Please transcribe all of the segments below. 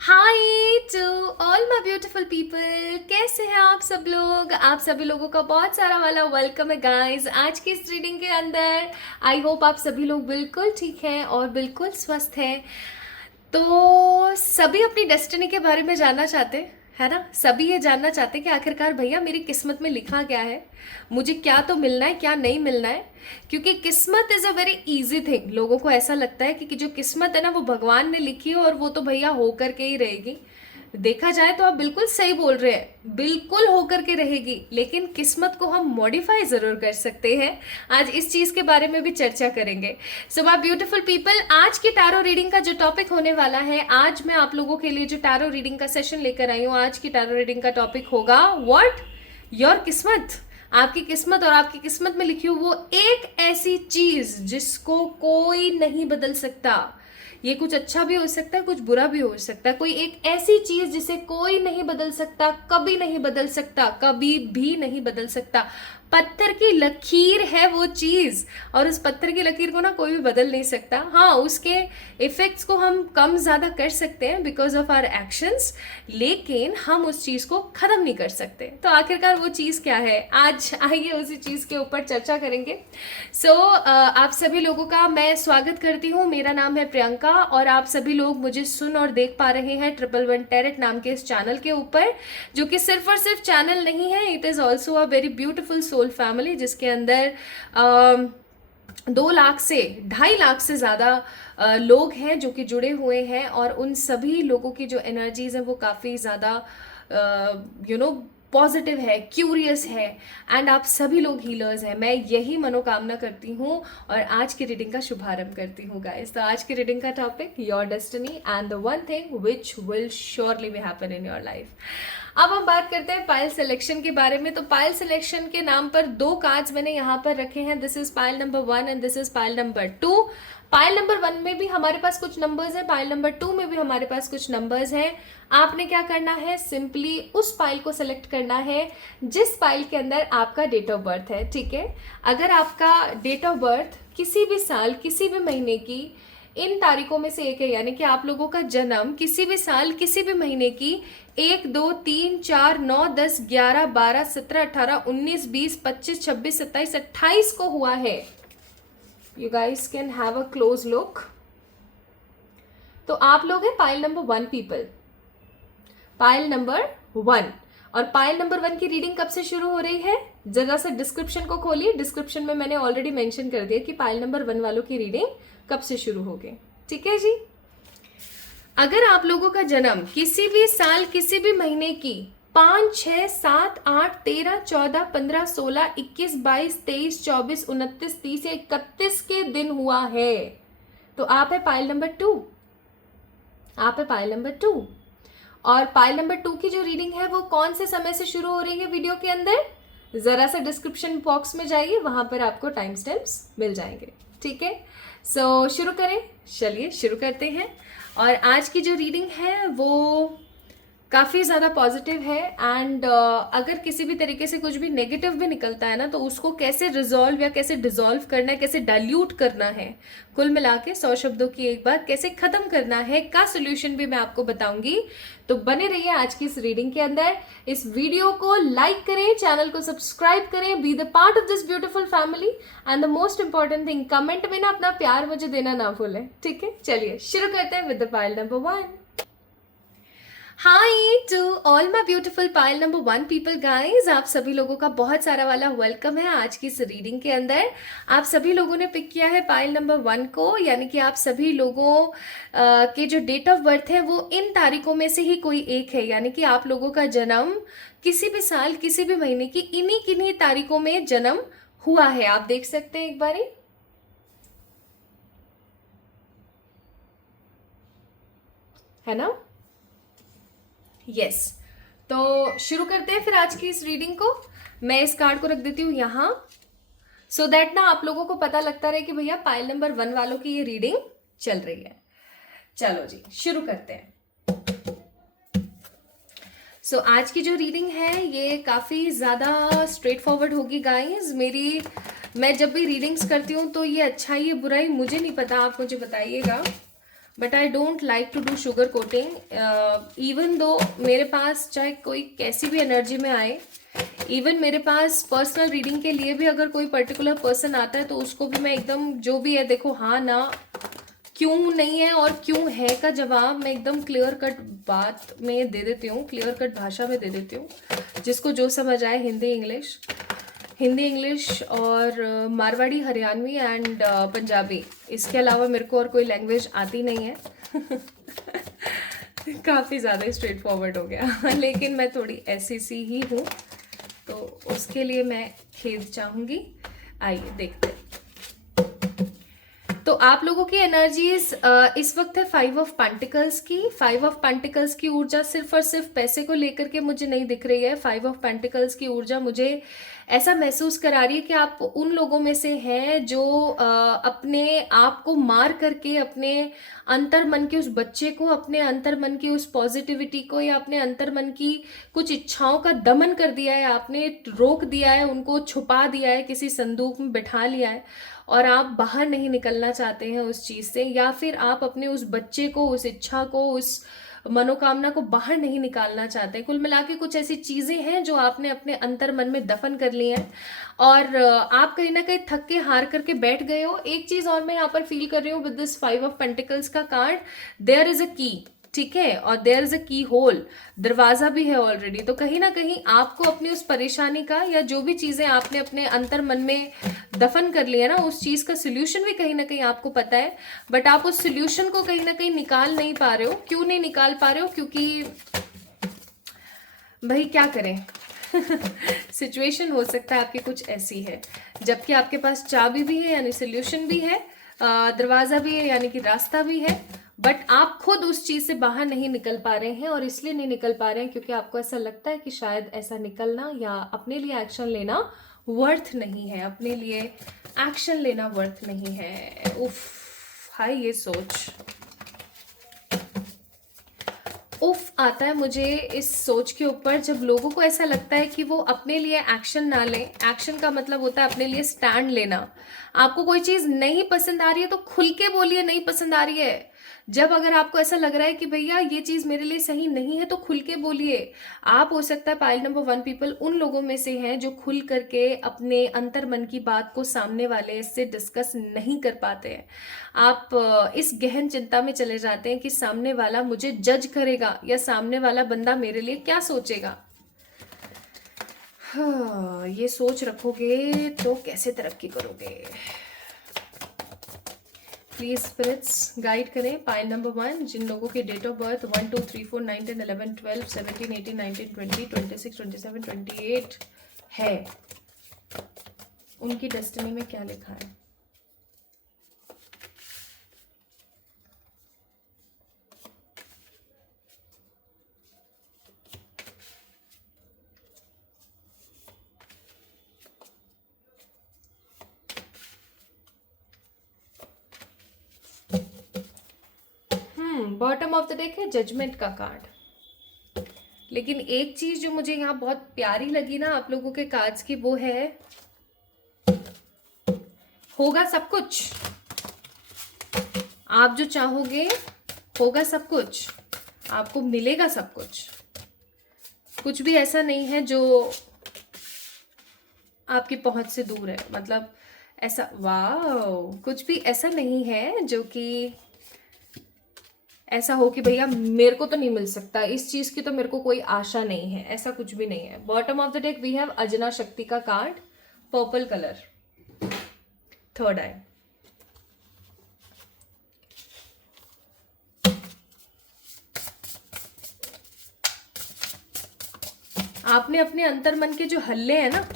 Hi to all my beautiful people, कैसे हैं आप सब लोग। आप सभी लोगों का बहुत सारा वाला वेलकम है गाइस आज की इस रीडिंग के अंदर। आई होप आप सभी लोग बिल्कुल ठीक हैं और बिल्कुल स्वस्थ हैं। तो सभी अपनी डेस्टिनी के बारे में जानना चाहते हैं, है ना। सभी ये जानना चाहते हैं कि आखिरकार भैया मेरी किस्मत में लिखा क्या है, मुझे क्या तो मिलना है क्या नहीं मिलना है। क्योंकि किस्मत is a very easy thing. लोगों को ऐसा लगता है कि जो किस्मत है ना वो भगवान ने लिखी है और वो तो भैया होकर के ही रहेगी। देखा जाए तो आप बिल्कुल सही बोल रहे हैं, बिल्कुल होकर के रहेगी, लेकिन किस्मत को हम मॉडिफाई ज़रूर कर सकते हैं। आज इस चीज़ के बारे में भी चर्चा करेंगे। सो माय ब्यूटीफुल पीपल, आज की टैरो रीडिंग का जो टॉपिक होने वाला है, आज मैं आप लोगों के लिए जो टैरो रीडिंग का सेशन लेकर आई हूँ, आज की टैरो रीडिंग का टॉपिक होगा व्हाट योर किस्मत। आपकी किस्मत और आपकी किस्मत में लिखी हुई वो एक ऐसी चीज जिसको कोई नहीं बदल सकता। ये कुछ अच्छा भी हो सकता है, कुछ बुरा भी हो सकता है। कोई एक ऐसी चीज जिसे कोई नहीं बदल सकता, कभी नहीं बदल सकता, कभी भी नहीं बदल सकता। पत्थर की लकीर है वो चीज, और उस पत्थर की लकीर को ना कोई भी बदल नहीं सकता। हाँ, उसके इफेक्ट्स को हम कम ज्यादा कर सकते हैं बिकॉज ऑफ आवर एक्शंस, लेकिन हम उस चीज को खत्म नहीं कर सकते। तो आखिरकार वो चीज क्या है, आज आइए उसी चीज के ऊपर चर्चा करेंगे। आप सभी लोगों का मैं स्वागत करती हूँ। मेरा नाम है प्रियंका और आप सभी लोग मुझे सुन और देख पा रहे हैं 111 टेरेट नाम के इस चैनल के ऊपर, जो कि सिर्फ और सिर्फ चैनल नहीं है, it is also a very beautiful soul family, जिसके अंदर 2 लाख से 2.5 लाख से ज़्यादा लोग हैं जो कि जुड़े हुए हैं। और उन सभी लोगों की जो एनर्जीज हैं वो काफ़ी ज़्यादा पॉजिटिव है, क्यूरियस है, एंड आप सभी लोग हीलर्स हैं। मैं यही मनोकामना करती हूँ और आज की रीडिंग का शुभारंभ करती हूँ गाइस। तो आज की रीडिंग का topic your destiny and the one thing which will surely be happen in your life. अब हम बात करते हैं पायल सिलेक्शन के बारे में। तो पायल सिलेक्शन के नाम पर 2 कार्ड्स मैंने यहाँ पर रखे हैं। This is Payal number 1 and this is pile number 2। Payal number 1 में भी हमारे पास कुछ नंबर्स हैं, पायल नंबर 2 में भी हमारे पास कुछ नंबर्स हैं। आपने क्या करना है, सिंपली उस पायल को सिलेक्ट करना है जिस पायल के अंदर आपका डेट ऑफ बर्थ है। ठीक है, अगर आपका डेट ऑफ बर्थ किसी भी साल किसी भी महीने की इन तारीखों में से एक है, यानी कि आप लोगों का जन्म किसी भी साल किसी भी महीने की 1, 2, 3, 4, 9, 10, 11, 12, 17, 18, 19, 20, 25, 26, 27, 28 को हुआ है, you guys can have a close look. तो आप लोग हैं पायल नंबर 1 पीपल, पायल नंबर 1। और पायल नंबर 1 की रीडिंग कब से शुरू हो रही है, जरा सा डिस्क्रिप्शन को खोलिए। डिस्क्रिप्शन में मैंने ऑलरेडी मेंशन कर दिया कि पायल नंबर 1 वालों की रीडिंग कब से शुरू होगी। ठीक है जी, अगर आप लोगों का जन्म किसी भी साल किसी भी महीने की 5, 6, 7, 8, 13, 14, 15, 16, 21, 22, 23, 24, 29, 30 या 31 के दिन हुआ है, तो आप है पायल नंबर 2। आप है पायल नंबर 2। और पायल नंबर 2 की जो रीडिंग है वो कौन से समय से शुरू हो रही है वीडियो के अंदर, जरा सा डिस्क्रिप्शन बॉक्स में जाइए, वहां पर आपको टाइम स्टैम्प्स मिल जाएंगे। ठीक है, सो शुरू करें, चलिए शुरू करते हैं। और आज की जो रीडिंग है वो काफ़ी ज़्यादा पॉजिटिव है, एंड अगर किसी भी तरीके से कुछ भी नेगेटिव भी निकलता है ना, तो उसको कैसे रिजॉल्व या कैसे डिजॉल्व करना है, कैसे डाइल्यूट करना है, कुल मिला के 100 शब्दों की एक बात कैसे खत्म करना है का सोल्यूशन भी मैं आपको बताऊंगी। तो बने रहिए आज की इस रीडिंग के अंदर। इस वीडियो को लाइक करें, चैनल को सब्सक्राइब करें, be the part of this beautiful family, and the most important thing, comment में ना अपना प्यार मुझे देना ना भूलें। ठीक है, चलिए शुरू करते हैं with the pile number 1। Hi to all my beautiful pile number 1 people guys, आप सभी लोगों का बहुत सारा वाला वेलकम है आज की इस रीडिंग के अंदर। आप सभी लोगों ने पिक किया है पायल नंबर 1 को, यानी कि आप सभी लोगों के जो डेट ऑफ बर्थ है वो इन तारीखों में से ही कोई एक है, यानी कि आप लोगों का जन्म किसी भी साल किसी भी महीने की इन्हीं किन्हीं तारीखों में जन्म हुआ है। आप देख सकते हैं एक बारी, है ना। यस, तो शुरू करते हैं फिर आज की इस रीडिंग को। मैं इस कार्ड को रख देती हूँ यहाँ, सो दैट ना आप लोगों को पता लगता रहे कि भैया पायल नंबर 1 वालों की ये रीडिंग चल रही है। चलो जी शुरू करते हैं। सो आज की जो रीडिंग है ये काफ़ी ज़्यादा स्ट्रेट फॉरवर्ड होगी गाइस। मैं जब भी रीडिंग्स करती हूँ तो ये अच्छाई या बुराई मुझे नहीं पता, आप मुझे बताइएगा। But I don't like to do sugar coating. Even though मेरे पास चाहे कोई कैसी भी एनर्जी में आए, इवन मेरे पास पर्सनल रीडिंग के लिए भी अगर कोई पर्टिकुलर पर्सन आता है तो उसको भी मैं एकदम जो भी है, देखो हाँ ना, क्यों नहीं है और क्यों है का जवाब मैं एकदम क्लियर कट बात में दे देती हूँ, क्लियर कट भाषा में दे देती हूँ, जिसको जो समझ आए। हिंदी इंग्लिश और मारवाड़ी, हरियाणवी एंड पंजाबी। इसके अलावा मेरे को और कोई लैंग्वेज आती नहीं है। काफ़ी ज़्यादा स्ट्रेट फॉरवर्ड हो गया लेकिन मैं थोड़ी ऐसी सी ही हूँ, तो उसके लिए मैं खेद चाहूँगी। आइए देखते हैं। तो आप लोगों की एनर्जीज इस वक्त है 5 ऑफ पेंटिकल्स की। 5 ऑफ पेंटिकल्स की ऊर्जा सिर्फ और सिर्फ पैसे को लेकर के मुझे नहीं दिख रही है। 5 ऑफ पेंटिकल्स की ऊर्जा मुझे ऐसा महसूस करा रही है कि आप उन लोगों में से हैं जो अपने आप को मार करके अपने अंतर मन के उस बच्चे को, अपने अंतर मन की उस पॉजिटिविटी को, या अपने अंतर मन की कुछ इच्छाओं का दमन कर दिया है, आपने रोक दिया है, उनको छुपा दिया है, किसी संदूक में बिठा लिया है और आप बाहर नहीं निकलना चाहते हैं उस चीज़ से, या फिर आप अपने उस बच्चे को, उस इच्छा को, उस मनोकामना को बाहर नहीं निकालना चाहते। कुल मिला के कुछ ऐसी चीज़ें हैं जो आपने अपने अंतर मन में दफन कर ली हैं और आप कहीं ना कहीं थक के हार करके बैठ गए हो। एक चीज़ और मैं यहाँ पर फील कर रही हूँ विद दिस 5 ऑफ पेंटिकल्स का कार्ड, देयर इज अ की, ठीक है, और देयर इज अ की होल, दरवाजा भी है ऑलरेडी। तो कहीं ना कहीं आपको अपनी उस परेशानी का, या जो भी चीजें आपने अपने अंतर मन में दफन कर लिया ना, उस चीज का सोल्यूशन भी कहीं ना कहीं आपको पता है, बट आप उस सोल्यूशन को कहीं ना कहीं निकाल नहीं पा रहे हो। क्यों नहीं निकाल पा रहे हो? क्योंकि भाई क्या करें सिचुएशन हो सकता है आपकी कुछ ऐसी है, जबकि आपके पास चाबी भी है यानी सोल्यूशन भी है, दरवाजा भी है यानी कि रास्ता भी है, बट आप खुद उस चीज से बाहर नहीं निकल पा रहे हैं। और इसलिए नहीं निकल पा रहे हैं क्योंकि आपको ऐसा लगता है कि शायद ऐसा निकलना या अपने लिए एक्शन लेना वर्थ नहीं है, अपने लिए एक्शन लेना वर्थ नहीं है। उफ, हाय ये सोच, उफ आता है मुझे इस सोच के ऊपर, जब लोगों को ऐसा लगता है कि वो अपने लिए एक्शन ना लें। एक्शन का मतलब होता है अपने लिए स्टैंड लेना। आपको कोई चीज नहीं पसंद आ रही है तो खुल के बोलिए नहीं पसंद आ रही है। जब अगर आपको ऐसा लग रहा है कि भैया ये चीज मेरे लिए सही नहीं है तो खुल के बोलिए। आप हो सकता है पाइल नंबर 1 पीपल उन लोगों में से हैं जो खुल करके अपने अंतर मन की बात को सामने वाले से डिस्कस नहीं कर पाते हैं। आप इस गहन चिंता में चले जाते हैं कि सामने वाला मुझे जज करेगा या सामने वाला बंदा मेरे लिए क्या सोचेगा। हाँ, ये सोच रखोगे तो कैसे तरक्की करोगे। प्लीज स्पिरिट्स गाइड करें पाइल नंबर 1 जिन लोगों के डेट ऑफ बर्थ 1 2 3 4 9 10 11 12 17 18 19 20 26 27 28 है, उनकी डेस्टिनी में क्या लिखा है। बॉटम ऑफ द डेक है जजमेंट का कार्ड। लेकिन एक चीज जो मुझे यहाँ बहुत प्यारी लगी ना आप लोगों के कार्ड्स की, वो है होगा सब कुछ, आप जो चाहोगे होगा सब कुछ, आपको मिलेगा सब कुछ। कुछ भी ऐसा नहीं है जो आपकी पहुंच से दूर है, मतलब ऐसा वाह, कुछ भी ऐसा नहीं है जो कि ऐसा हो कि भैया मेरे को तो नहीं मिल सकता, इस चीज की तो मेरे को कोई आशा नहीं है, ऐसा कुछ भी नहीं है। Bottom of the deck we have Ajna Shakti का card, purple colour, third eye. आपने अपने अंतर मन के जो हल्ले हैं ना,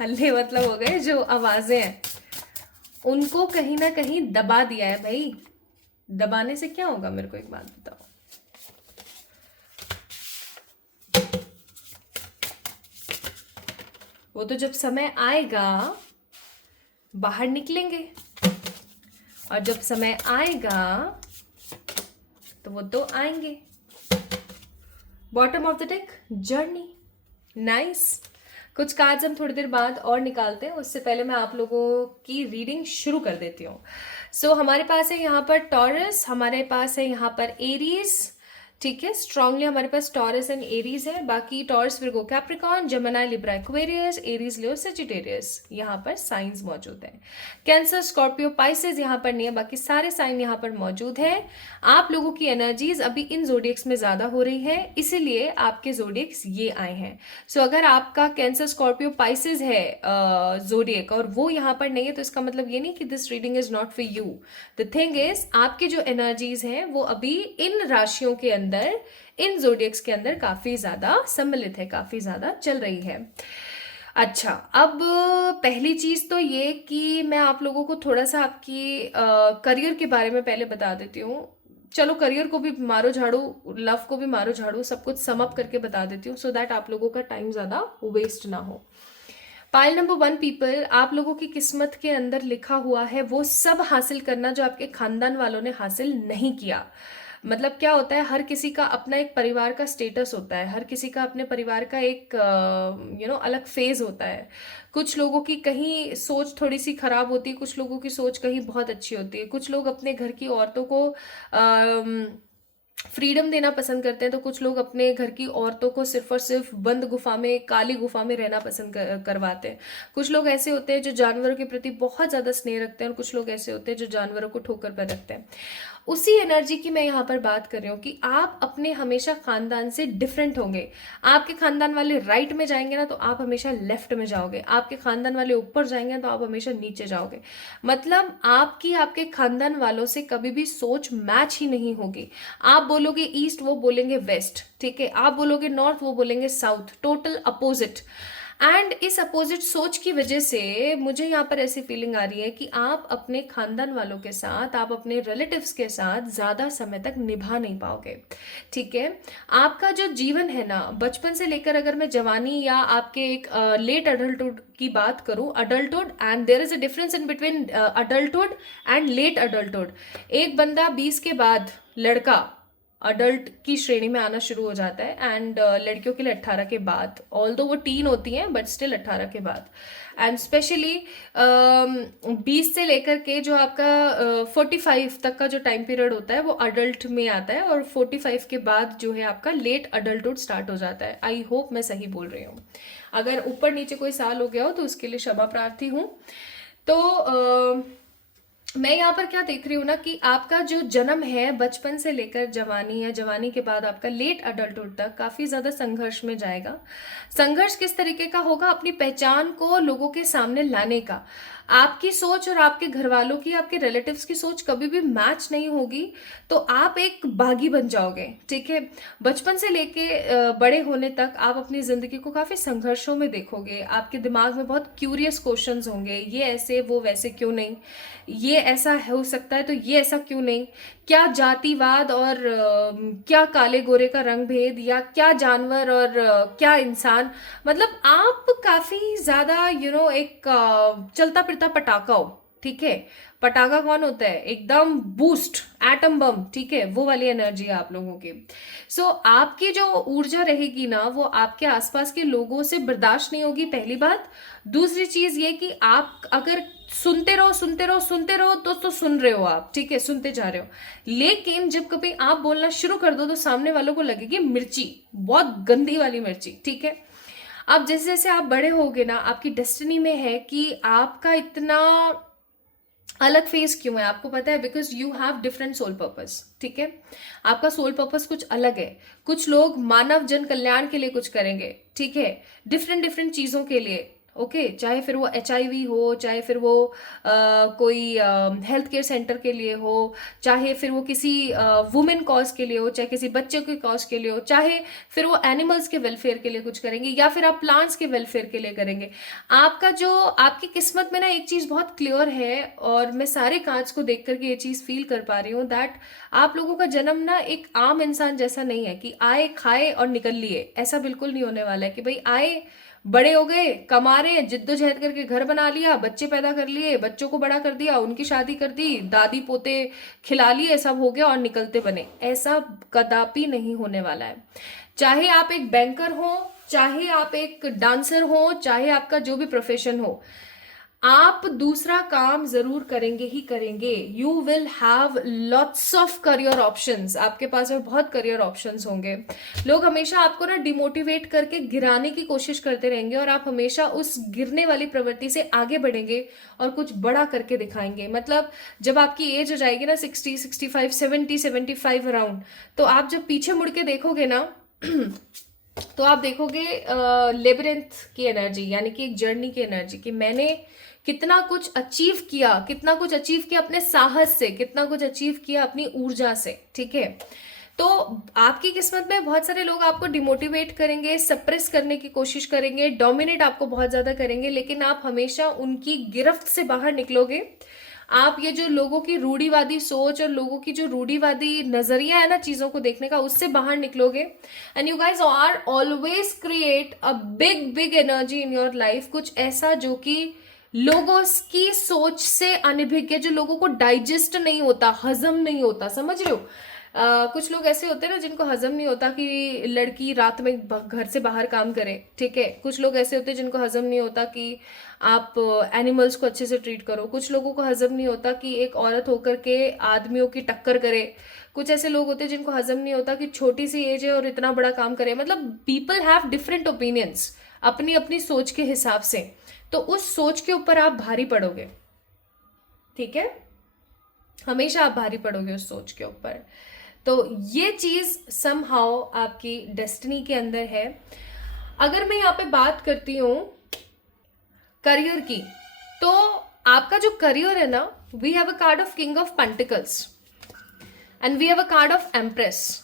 हल्ले मतलब हो गए जो आवाजें हैं, उनको कहीं ना कहीं दबा दिया है भाई। दबाने से क्या होगा, मेरे को एक बात बताओ। वो तो जब समय आएगा बाहर निकलेंगे, और जब समय आएगा तो वो तो आएंगे। Bottom of the deck journey, nice. कुछ कार्ड्स हम थोड़ी देर बाद और निकालते हैं, उससे पहले मैं आप लोगों की रीडिंग शुरू कर देती हूँ। सो हमारे पास है यहाँ पर टॉरस, हमारे पास है यहाँ पर एरीज, ठीक है, स्ट्रांगली हमारे पास टॉरस एंड एरीज है। बाकी Taurus, Virgo, Capricorn, Gemini, Libra, Aquarius, Aries, Leo, Sagittarius, यहाँ पर साइंस मौजूद हैं। कैंसर, स्कॉर्पियो, पाइसेस यहाँ पर नहीं है, बाकी सारे साइन यहाँ पर मौजूद हैं। आप लोगों की एनर्जीज अभी इन जोडियक्स में ज्यादा हो रही है, इसीलिए आपके जोडियक्स ये आए हैं। सो अगर आपका कैंसर, स्कॉर्पियो, पाइसेस है जोडियक और वो यहाँ पर नहीं है, तो इसका मतलब ये नहीं कि this reading is not for you. The thing is, आपकी जो एनर्जीज हैं वो अभी इन राशियों के अंदर, इन जोडियक्स के अंदर काफी ज्यादा सम्मिलित है, काफी ज्यादा चल रही है। अच्छा, अब पहली चीज तो ये कि मैं आप लोगों को थोड़ा सा आपकी करियर के बारे में पहले बता देती हूँ। चलो, करियर को भी मारो झाड़ू, लव को भी मारो झाड़ू, सब कुछ सम अप करके बता देती हूँ, सो दैट आप लोगों का टाइम ज्यादा वेस्ट ना हो। पाइल नंबर 1 पीपल, आप लोगों की किस्मत के अंदर लिखा हुआ है वो सब हासिल करना जो आपके खानदान वालों ने हासिल नहीं किया। मतलब क्या होता है, हर किसी का अपना एक परिवार का स्टेटस होता है, हर किसी का अपने परिवार का एक अलग फेज होता है। कुछ लोगों की कहीं सोच थोड़ी सी खराब होती है, कुछ लोगों की सोच कहीं बहुत अच्छी होती है। कुछ लोग अपने घर की औरतों को फ्रीडम देना पसंद करते हैं, तो कुछ लोग अपने घर की औरतों को सिर्फ और सिर्फ बंद गुफा में, काली गुफा में रहना पसंद करवाते हैं। कुछ लोग ऐसे होते हैं जो जानवरों के प्रति बहुत ज्यादा स्नेह रखते हैं, और कुछ लोग ऐसे होते हैं जो जानवरों को ठोकर पर रखते हैं। उसी एनर्जी की मैं यहाँ पर बात कर रही हूँ कि आप अपने हमेशा खानदान से डिफरेंट होंगे। आपके खानदान वाले राइट में जाएंगे ना, तो आप हमेशा लेफ्ट में जाओगे। आपके खानदान वाले ऊपर जाएंगे तो आप हमेशा नीचे जाओगे। मतलब आपकी आपके खानदान वालों से कभी भी सोच मैच ही नहीं होगी। आप बोलोगे ईस्ट, वो बोलेंगे वेस्ट, ठीक है। आप बोलोगे नॉर्थ, वो बोलेंगे साउथ, टोटल अपोजिट। एंड इस अपोजिट सोच की वजह से मुझे यहाँ पर ऐसी फीलिंग आ रही है कि आप अपने खानदान वालों के साथ, आप अपने रिलेटिव्स के साथ ज्यादा समय तक निभा नहीं पाओगे, ठीक है। आपका जो जीवन है ना, बचपन से लेकर, अगर मैं जवानी या आपके एक लेट अडल्टहुड की बात करूं, adulthood, and there is a difference in between adulthood and late adulthood. एक बंदा 20 के बाद, लड़का अडल्ट की श्रेणी में आना शुरू हो जाता है, एंड लड़कियों के लिए 18 के बाद, ऑल दो वो टीन होती हैं बट स्टिल 18 के बाद। एंड स्पेशली 20 से लेकर के जो आपका 45 तक का जो टाइम पीरियड होता है वो अडल्ट में आता है, और 45 के बाद जो है आपका लेट अडल्टहुड स्टार्ट हो जाता है। आई होप मैं सही बोल रही हूँ। अगर ऊपर नीचे कोई साल हो गया हो तो उसके लिए क्षमा प्रार्थी हूँ। तो मैं यहाँ पर क्या देख रही हूँ ना, कि आपका जो जन्म है बचपन से लेकर जवानी, या जवानी के बाद आपका लेट अडल्टहुड तक काफी ज्यादा संघर्ष में जाएगा। संघर्ष किस तरीके का होगा? अपनी पहचान को लोगों के सामने लाने का। आपकी सोच और आपके घर वालों की, आपके रिलेटिव्स की सोच कभी भी मैच नहीं होगी, तो आप एक बागी बन जाओगे, ठीक है। बचपन से लेके बड़े होने तक आप अपनी जिंदगी को काफी संघर्षों में देखोगे। आपके दिमाग में बहुत क्यूरियस क्वेश्चंस होंगे, ये ऐसे, वो वैसे क्यों नहीं, ये ऐसा हो सकता है तो ये ऐसा क्यों नहीं, क्या जातिवाद और क्या काले गोरे का रंग भेद, या क्या जानवर और क्या इंसान। मतलब आप काफी ज्यादा एक चलता फिरता पटाखा हो, ठीक है। पटाखा कौन होता है? एकदम बूस्ट, एटम बम, ठीक है, वो वाली एनर्जी है आप लोगों की। सो आपकी जो ऊर्जा रहेगी ना, वो आपके आसपास के लोगों से बर्दाश्त नहीं होगी, पहली बात। दूसरी चीज ये कि आप अगर सुनते रहो सुनते रहो सुनते रहो, तो सुन रहे हो आप, ठीक है, सुनते जा रहे हो। लेकिन जब कभी आप बोलना शुरू कर दो तो सामने वालों को लगेगी मिर्ची, बहुत गंदी वाली मिर्ची, ठीक है। अब जैसे जैसे आप बड़े होगे ना, आपकी डेस्टिनी में है कि आपका इतना अलग फेस क्यों है, आपको पता है? Because you have different soul purpose, ठीक है। आपका सोल पर्पस कुछ अलग है। कुछ लोग मानव जन कल्याण के लिए कुछ करेंगे, ठीक है, डिफरेंट डिफरेंट चीजों के लिए, ओके। चाहे फिर वो HIV हो, चाहे फिर वो कोई हेल्थ केयर सेंटर के लिए हो, चाहे फिर वो किसी वुमेन कॉज के लिए हो, चाहे किसी बच्चे के कॉज के लिए हो, चाहे फिर वो एनिमल्स के वेलफेयर के लिए कुछ करेंगे, या फिर आप प्लांट्स के वेलफेयर के लिए करेंगे। आपका जो, आपकी किस्मत में ना एक चीज बहुत क्लियर है, और मैं सारे कांच को देख करके ये चीज फील कर पा रही हूँ, दैट आप लोगों का जन्म ना एक आम इंसान जैसा नहीं है कि आए खाए और निकल लिए। ऐसा बिल्कुल नहीं होने वाला है कि भाई आए, बड़े हो गए, कमा रहे हैं, जिद्दोजहद करके घर बना लिया, बच्चे पैदा कर लिए, बच्चों को बड़ा कर दिया, उनकी शादी कर दी, दादी पोते खिला लिए, सब हो गया और निकलते बने। ऐसा कदापि नहीं होने वाला है। चाहे आप एक बैंकर हो, चाहे आप एक डांसर हो, चाहे आपका जो भी प्रोफेशन हो, आप दूसरा काम जरूर करेंगे ही करेंगे। You will have lots of career options, आपके पास में बहुत करियर ऑप्शंस होंगे। लोग हमेशा आपको ना डिमोटिवेट करके गिराने की कोशिश करते रहेंगे और आप हमेशा उस गिरने वाली प्रवृत्ति से आगे बढ़ेंगे और कुछ बड़ा करके दिखाएंगे। मतलब जब आपकी एज हो जाएगी ना 60, 65, 70, 75 अराउंड, तो आप जब पीछे मुड़ के देखोगे ना तो आप देखोगे लेबिरिंथ की एनर्जी, यानी कि एक जर्नी की एनर्जी, कि मैंने कितना कुछ अचीव किया, कितना कुछ अचीव किया अपने साहस से, कितना कुछ अचीव किया अपनी ऊर्जा से। ठीक है, तो आपकी किस्मत में बहुत सारे लोग आपको डिमोटिवेट करेंगे, सप्रेस करने की कोशिश करेंगे, डोमिनेट आपको बहुत ज्यादा करेंगे, लेकिन आप हमेशा उनकी गिरफ्त से बाहर निकलोगे। आप ये जो लोगों की रूढ़िवादी सोच और लोगों की जो रूढ़िवादी नजरिया है ना चीजों को देखने का, उससे बाहर निकलोगे। And you guys are always create a big big energy in your life, कुछ ऐसा जो कि लोगों की सोच से अनभिज्ञ है, जो लोगों को डाइजेस्ट नहीं होता, हजम नहीं होता, समझ रहे हो। कुछ लोग ऐसे होते हैं ना जिनको हजम नहीं होता कि लड़की रात में घर से बाहर काम करे। ठीक है, कुछ लोग ऐसे होते हैं जिनको हजम नहीं होता कि आप एनिमल्स को अच्छे से ट्रीट करो। कुछ लोगों को हजम नहीं होता कि एक औरत होकर के आदमियों की टक्कर करे। कुछ ऐसे लोग होते हैं जिनको हजम नहीं होता कि छोटी सी एज है और इतना बड़ा काम करे। मतलब पीपल हैव डिफरेंट ओपिनियंस अपनी अपनी सोच के हिसाब से, तो उस सोच के ऊपर आप भारी पड़ोगे। ठीक है, हमेशा आप भारी पड़ोगे उस सोच के ऊपर। तो ये चीज समहाउ आपकी डेस्टिनी के अंदर है। अगर मैं यहाँ पे बात करती हूँ करियर की, तो आपका जो करियर है ना, we have a card of king of pentacles and we have a card of empress.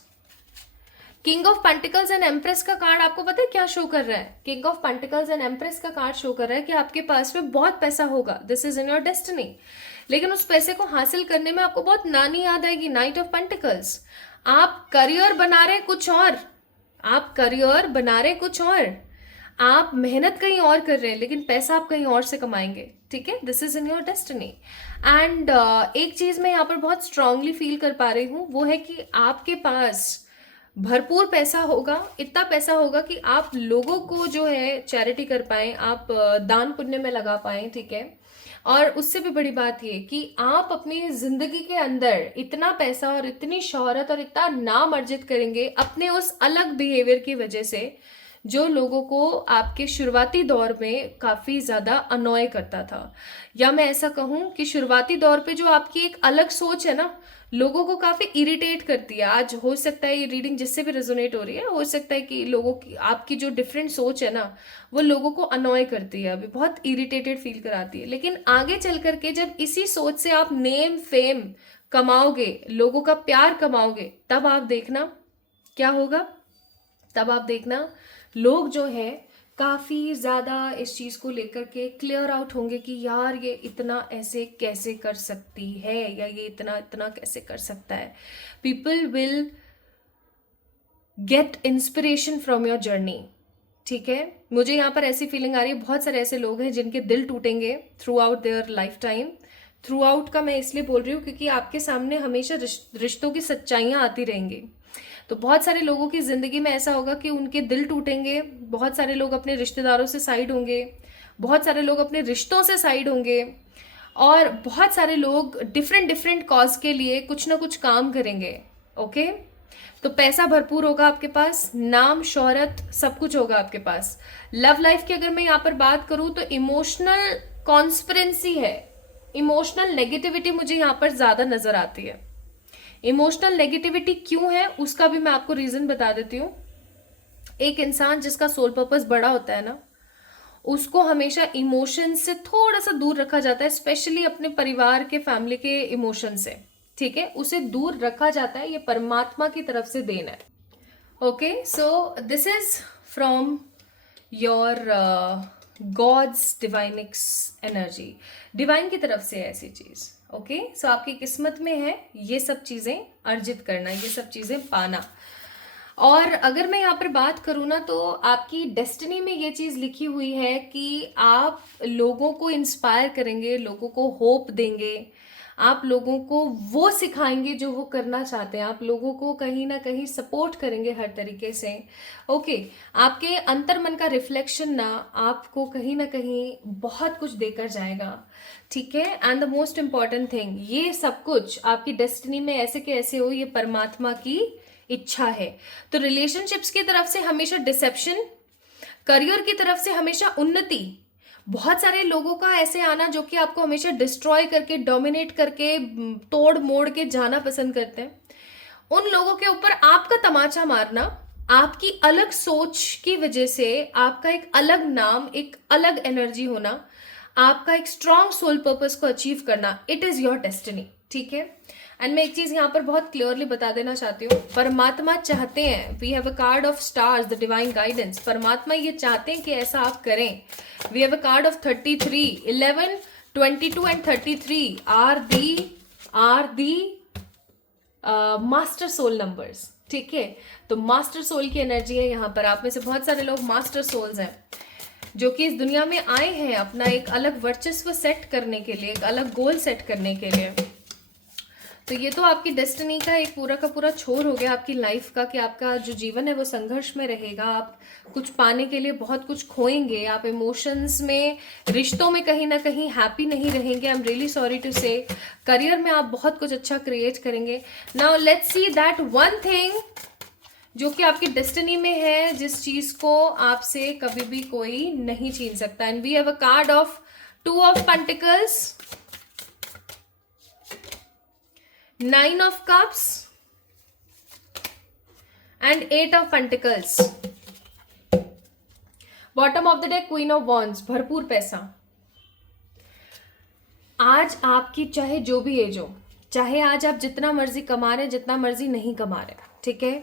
King of pentacles and empress का कार्ड आपको पता है क्या शो कर रहा है? King of pentacles and empress का कार्ड शो कर रहा है कि आपके पास में बहुत पैसा होगा, this is in your destiny. लेकिन उस पैसे को हासिल करने में आपको बहुत नानी याद आएगी, नाइट ऑफ पेंटिकल्स। आप करियर बना रहे कुछ और, आप करियर बना रहे कुछ और, आप मेहनत कहीं और कर रहे हैं, लेकिन पैसा आप कहीं और से कमाएंगे। ठीक है, this is in your destiny. And एक चीज मैं यहाँ पर बहुत स्ट्रांगली फील कर पा रही हूँ, वो है कि आपके पास भरपूर पैसा होगा, इतना पैसा होगा कि आप लोगों को जो है चैरिटी कर पाए, आप दान पुण्य में लगा पाए। ठीक है, और उससे भी बड़ी बात ये कि आप अपनी जिंदगी के अंदर इतना पैसा और इतनी शोहरत और इतना नाम अर्जित करेंगे अपने उस अलग बिहेवियर की वजह से, जो लोगों को आपके शुरुआती दौर में काफी ज्यादा अनॉय करता था। या मैं ऐसा कहूं कि शुरुआती दौर पे जो आपकी एक अलग सोच है ना, लोगों को काफी इरिटेट करती है। आज हो सकता है ये रीडिंग जिससे भी रेजोनेट हो रही है, हो सकता है कि लोगों की आपकी जो डिफरेंट सोच है ना, वो लोगों को अनॉय करती है, अभी बहुत इरिटेटेड फील कराती है। लेकिन आगे चल करके जब इसी सोच से आप नेम फेम कमाओगे, लोगों का प्यार कमाओगे, तब आप देखना क्या होगा। तब आप देखना लोग जो है काफी ज्यादा इस चीज को लेकर के क्लियर आउट होंगे कि यार ये इतना ऐसे कैसे कर सकती है, या ये इतना इतना कैसे कर सकता है। People will get inspiration from your journey. ठीक है, मुझे यहाँ पर ऐसी फीलिंग आ रही है, बहुत सारे ऐसे लोग हैं जिनके दिल टूटेंगे throughout their lifetime. Throughout का मैं इसलिए बोल रही हूँ क्योंकि आपके सामने हमेशा रिश्तों की सच्चाइयाँ आती रहेंगी। तो बहुत सारे लोगों की जिंदगी में ऐसा होगा कि उनके दिल टूटेंगे, बहुत सारे लोग अपने रिश्तेदारों से साइड होंगे, बहुत सारे लोग अपने रिश्तों से साइड होंगे, और बहुत सारे लोग डिफरेंट डिफरेंट कॉज के लिए कुछ ना कुछ काम करेंगे। ओके, तो पैसा भरपूर होगा आपके पास, नाम शोहरत सब कुछ होगा आपके पास। लव लाइफ की अगर मैं यहाँ पर बात करूं तो इमोशनल कॉन्स्पिरेंसी है, इमोशनल नेगेटिविटी मुझे यहाँ पर ज्यादा नजर आती है। इमोशनल नेगेटिविटी क्यों है उसका भी मैं आपको रीजन बता देती हूँ। एक इंसान जिसका सोल पर्पस बड़ा होता है ना, उसको हमेशा इमोशन से थोड़ा सा दूर रखा जाता है, स्पेशली अपने परिवार के, फैमिली के इमोशन से। ठीक है, उसे दूर रखा जाता है, ये परमात्मा की तरफ से देन है। Okay, so this is from your God's डिवाइनिक्स एनर्जी, डिवाइन की तरफ से ऐसी चीज। ओके, सो आपकी किस्मत में है ये सब चीजें अर्जित करना, ये सब चीजें पाना। और अगर मैं यहाँ पर बात करूँ ना, तो आपकी डेस्टिनी में ये चीज लिखी हुई है कि आप लोगों को इंस्पायर करेंगे, लोगों को होप देंगे, आप लोगों को वो सिखाएंगे जो वो करना चाहते हैं, आप लोगों को कहीं ना कहीं सपोर्ट करेंगे हर तरीके से। ओके, आपके अंतर मन का रिफ्लेक्शन ना आपको कहीं ना कहीं बहुत कुछ देकर जाएगा, ठीक है। And the most important thing, ये सब कुछ आपकी डेस्टिनी में ऐसे के ऐसे हो, ये परमात्मा की इच्छा है। तो रिलेशनशिप्स की तरफ से हमेशा डिसेप्शन, करियर की तरफ से हमेशा उन्नति, बहुत सारे लोगों का ऐसे आना जो कि आपको हमेशा डिस्ट्रॉय करके, डोमिनेट करके, तोड़ मोड़ के जाना पसंद करते हैं, उन लोगों के ऊपर आपका तमाचा मारना, आपकी अलग सोच की वजह से आपका एक अलग नाम, एक अलग एनर्जी होना, आपका एक स्ट्रॉन्ग सोल पर्पस को अचीव करना, इट इज योर डेस्टिनी, ठीक है। एंड मैं एक चीज यहाँ पर बहुत क्लियरली बता देना चाहती हूँ, परमात्मा चाहते हैं, we have a card of stars, the divine guidance, परमात्मा ये चाहते हैं कि ऐसा आप करें। We have a card of 33, 11, 22 and 33 are the master soul numbers, ठीक है। तो मास्टर सोल की एनर्जी है यहाँ पर। आप में से बहुत सारे लोग मास्टर सोल्स हैं जो कि इस दुनिया में आए हैं अपना एक अलग वर्चस्व सेट करने के लिए, एक अलग गोल सेट करने के लिए। तो ये तो आपकी डेस्टिनी का एक पूरा का पूरा छोर हो गया आपकी लाइफ का, कि आपका जो जीवन है वो संघर्ष में रहेगा, आप कुछ पाने के लिए बहुत कुछ खोएंगे, आप इमोशंस में, रिश्तों में कहीं ना कहीं हैप्पी नहीं रहेंगे। I am really sorry to say. Career में आप बहुत कुछ अच्छा क्रिएट करेंगे। Now let's see that one thing जो कि आपकी डेस्टिनी में है, जिस चीज को आपसे कभी भी कोई नहीं छीन सकता। And we have a card of 2 of pentacles, 9 of cups and 8 of pentacles. Bottom of the deck queen of wands, भरपूर पैसा। आज आपकी चाहे जो भी एज हो, चाहे आज आप जितना मर्जी कमा रहे, जितना मर्जी नहीं कमा रहे, ठीक है,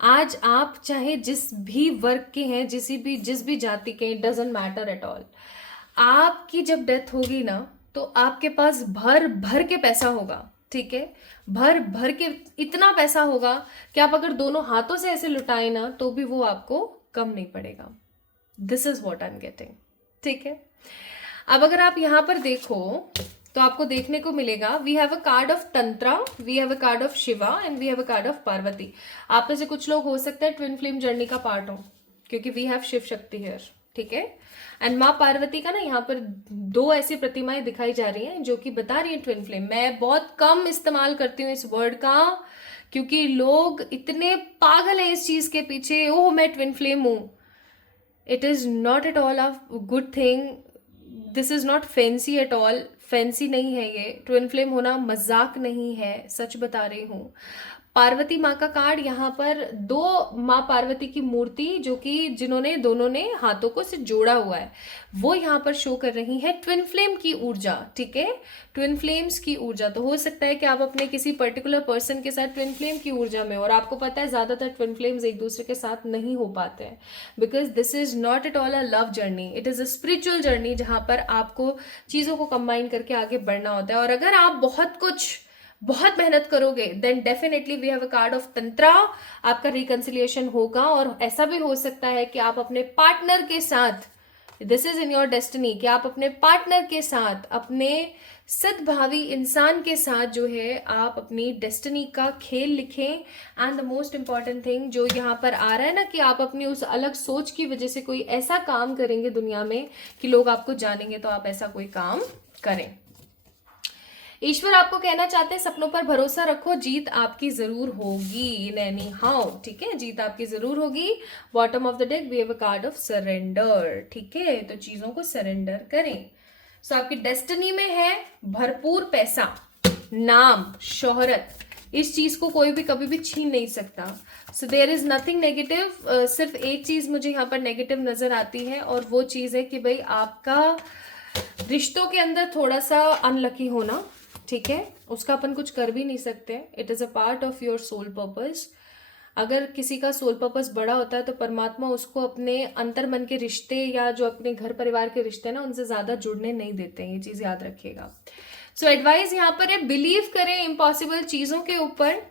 आज आप चाहे जिस भी वर्ग के हैं, जिस भी जाति के, डजेंट मैटर एट ऑल, आपकी जब डेथ होगी ना तो आपके पास भर भर के पैसा होगा, ठीक है, भर भर के इतना पैसा होगा कि आप अगर दोनों हाथों से ऐसे लुटाए ना तो भी वो आपको कम नहीं पड़ेगा। This is what I am getting, ठीक है। अब अगर आप यहाँ पर देखो तो आपको देखने को मिलेगा, we have a card of tantra, we have a card of Shiva and we have a card of Parvati. आप में से कुछ लोग हो सकता है ट्विन फ्लेम जर्नी का पार्ट हो, क्योंकि we have Shiv Shakti here, ठीक है। एंड माँ पार्वती का ना यहाँ पर 2 ऐसी प्रतिमाएं दिखाई जा रही हैं जो कि बता रही है ट्विन फ्लेम। मैं बहुत कम इस्तेमाल करती हूँ इस वर्ड का, क्योंकि लोग इतने पागल हैं इस चीज के पीछे, ओह मैं ट्विन फ्लेम हूँ। It is not at all a good thing, this is not fancy at all, fancy नहीं है ये। ट्विन फ्लेम होना मजाक नहीं है, सच बता रही हूँ। पार्वती माँ का कार्ड यहाँ पर 2 माँ पार्वती की मूर्ति जो कि जिन्होंने दोनों ने हाथों को से जोड़ा हुआ है, वो यहाँ पर शो कर रही है ट्विन फ्लेम की ऊर्जा, ठीक है, ट्विन फ्लेम्स की ऊर्जा। तो हो सकता है कि आप अपने किसी पर्टिकुलर पर्सन के साथ ट्विन फ्लेम की ऊर्जा में, और आपको पता है ज्यादातर ट्विन फ्लेम्स एक दूसरे के साथ नहीं हो पाते हैं, because this is not at all a love journey, it is a spiritual journey जहाँ पर आपको चीजों को कंबाइन करके आगे बढ़ना होता है। और अगर आप बहुत मेहनत करोगे then definitely we have a card of tantra, आपका रिकंसिलिएशन होगा। और ऐसा भी हो सकता है कि आप अपने पार्टनर के साथ, this is in your destiny, कि आप अपने पार्टनर के साथ, अपने सद्भावी इंसान के साथ जो है आप अपनी डेस्टिनी का खेल लिखें। And the most important thing जो यहाँ पर आ रहा है ना, कि आप अपनी उस अलग सोच की वजह से कोई ऐसा काम करेंगे दुनिया में कि लोग आपको जानेंगे, तो आप ऐसा कोई काम करें। ईश्वर आपको कहना चाहते हैं सपनों पर भरोसा रखो, जीत आपकी जरूर होगी इन एनी हाउ, ठीक है, जीत आपकी जरूर होगी। Bottom of the deck we have a card of surrender, ठीक है, तो चीजों को सरेंडर करें। सो आपकी डेस्टिनी में है भरपूर पैसा, नाम, शोहरत, इस चीज को कोई भी कभी भी छीन नहीं सकता। So there is nothing negative. सिर्फ एक चीज मुझे यहाँ पर नेगेटिव नजर आती है, और वो चीज है कि भाई आपका रिश्तों के अंदर थोड़ा सा अनलकी होना, ठीक है, उसका अपन कुछ कर भी नहीं सकते, it is a part of your soul purpose. अगर किसी का सोल पर्पस बड़ा होता है तो परमात्मा उसको अपने अंतर मन के रिश्ते या जो अपने घर परिवार के रिश्ते हैं ना, उनसे ज्यादा जुड़ने नहीं देते हैं, ये चीज याद रखिएगा। सो एडवाइस यहाँ पर है, बिलीव करें इम्पॉसिबल चीजों के ऊपर,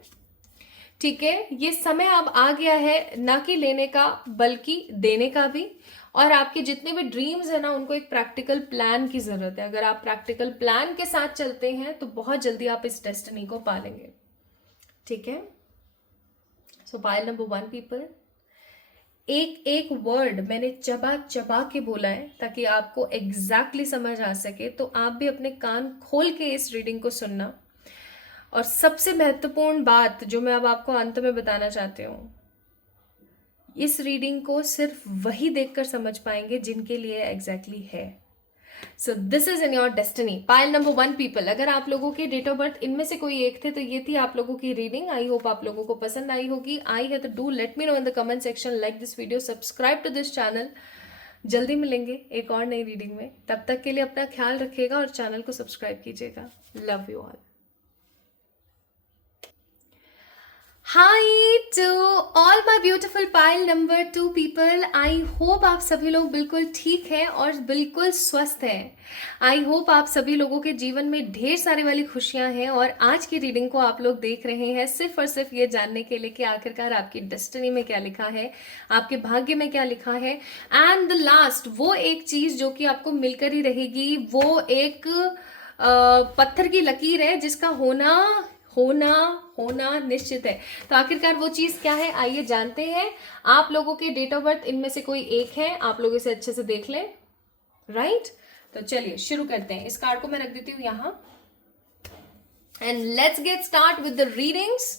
ठीक है, ये समय अब आ गया है ना कि लेने का बल्कि देने का भी। और आपके जितने भी ड्रीम्स है ना, उनको एक प्रैक्टिकल प्लान की जरूरत है। अगर आप प्रैक्टिकल प्लान के साथ चलते हैं तो बहुत जल्दी आप इस डेस्टिनी को पालेंगे। ठीक है, सो पाइल नंबर 1 पीपल, एक एक वर्ड मैंने चबा चबा के बोला है ताकि आपको एग्जैक्टली समझ आ सके। तो आप भी अपने कान खोल के इस रीडिंग को सुनना। और सबसे महत्वपूर्ण बात जो मैं अब आपको अंत में बताना चाहती हूँ, इस रीडिंग को सिर्फ वही देखकर समझ पाएंगे जिनके लिए एग्जैक्टली है। सो this is in your destiny. Pile number 1 people, अगर आप लोगों के डेट ऑफ बर्थ इनमें से कोई एक थे तो ये थी आप लोगों की रीडिंग। आई होप आप लोगों को पसंद आई होगी। आई है तो do let me know in the comment section, like this video, subscribe to this channel. जल्दी मिलेंगे एक और नई रीडिंग में, तब तक के लिए अपना ख्याल रखिएगा और चैनल को सब्सक्राइब कीजिएगा। Love you all. Hi to all my beautiful pile number 2 people. I hope आप सभी लोग बिल्कुल ठीक हैं और बिल्कुल स्वस्थ हैं। आई होप आप सभी लोगों के जीवन में ढेर सारी वाली खुशियां हैं। और आज की रीडिंग को आप लोग देख रहे हैं सिर्फ और सिर्फ ये जानने के लिए कि आखिरकार आपकी डेस्टिनी में क्या लिखा है, आपके भाग्य में क्या लिखा है। एंड द लास्ट, वो एक चीज जो कि आपको मिलकर ही रहेगी, वो एक पत्थर की लकीर है जिसका होना होना होना निश्चित है। तो आखिरकार वो चीज क्या है, आइए जानते हैं। आप लोगों के डेट ऑफ बर्थ इनमें से कोई एक है, आप लोग इसे अच्छे से देख लें। राइट, तो चलिए शुरू करते हैं। इस कार्ड को मैं रख देती हूँ यहाँ and let's get start with the readings.